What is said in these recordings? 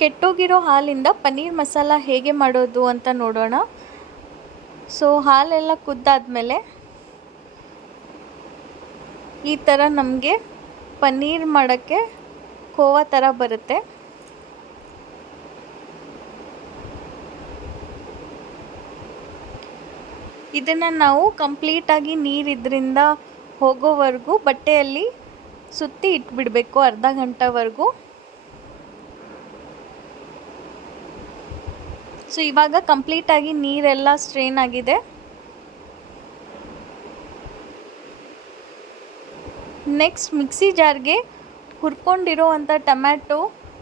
ಕೆಟ್ಟೋಗಿರೋ ಹಾಲಿಂದ ಪನ್ನೀರ್ ಮಸಾಲ ಹೇಗೆ ಮಾಡೋದು ಅಂತ ನೋಡೋಣ. ಸೊ ಹಾಲೆಲ್ಲ ಕುದ್ದಾದ್ಮೇಲೆ ಈ ಥರ ನಮಗೆ ಪನ್ನೀರ್ ಮಾಡೋಕ್ಕೆ ಖೋವಾ ಥರ ಬರುತ್ತೆ. ಇದನ್ನು ನಾವು ಕಂಪ್ಲೀಟಾಗಿ ನೀರಿದ್ರಿಂದ ಹೋಗೋವರೆಗೂ ಬಟ್ಟೆಯಲ್ಲಿ ಸುತ್ತಿ ಇಟ್ಬಿಡಬೇಕು ಅರ್ಧ ಗಂಟೆವರೆಗೂ. ಸೊ ಇವಾಗ ಕಂಪ್ಲೀಟಾಗಿ ನೀರೆಲ್ಲ ಸ್ಟ್ರೈನ್ ಆಗಿದೆ. ನೆಕ್ಸ್ಟ್ ಮಿಕ್ಸಿ ಜಾರ್ಗೆ ಹುರ್ಕೊಂಡಿರೋ ಅಂಥ ಟೊಮ್ಯಾಟೊ,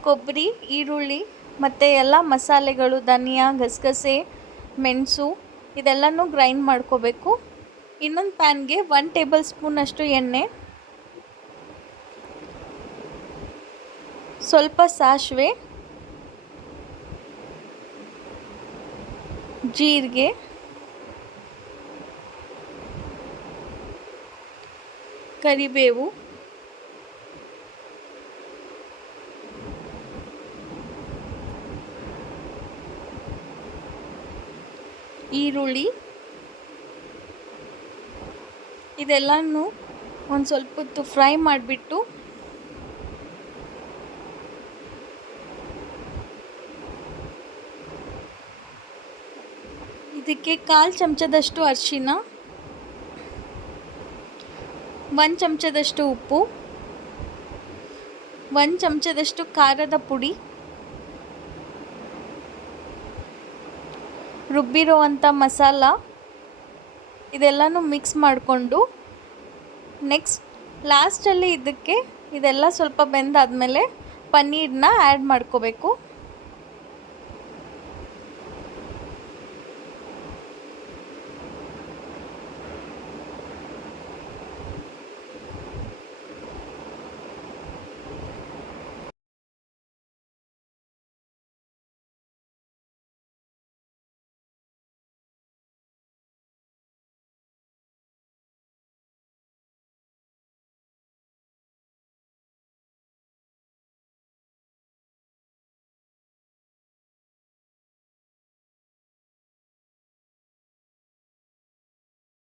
ಕೊಬ್ಬರಿ, ಈರುಳ್ಳಿ ಮತ್ತು ಎಲ್ಲ ಮಸಾಲೆಗಳು ಧನಿಯಾ, ಗಸಗಸೆ, ಮೆಣಸು ಇದೆಲ್ಲನೂ ಗ್ರೈಂಡ್ ಮಾಡ್ಕೋಬೇಕು. ಇನ್ನೊಂದು ಪ್ಯಾನ್ಗೆ 1 ಟೇಬಲ್ ಸ್ಪೂನಷ್ಟು ಎಣ್ಣೆ, ಸ್ವಲ್ಪ ಸಾಸಿವೆ, ಜೀರಿಗೆ, ಕರಿಬೇವು, ಈರುಳ್ಳಿ ಇದೆಲ್ಲನೂ ಒಂದು ಸ್ವಲ್ಪ ಹೊತ್ತು ಫ್ರೈ ಮಾಡಿಬಿಟ್ಟು ಇದಕ್ಕೆ 1/4 ಚಮಚದಷ್ಟು ಅರಿಶಿನ, 1 ಚಮಚದಷ್ಟು ಉಪ್ಪು, 1 ಚಮಚದಷ್ಟು ಖಾರದ ಪುಡಿ, ರುಬ್ಬಿರೋ ಅಂಥ ಮಸಾಲ ಇದೆಲ್ಲನೂ ಮಿಕ್ಸ್ ಮಾಡಿಕೊಂಡು ನೆಕ್ಸ್ಟ್ ಲಾಸ್ಟಲ್ಲಿ ಇದಕ್ಕೆ ಇದೆಲ್ಲ ಸ್ವಲ್ಪ ಬೆಂದಾದಮೇಲೆ ಪನ್ನೀರನ್ನ ಆ್ಯಡ್ ಮಾಡ್ಕೋಬೇಕು.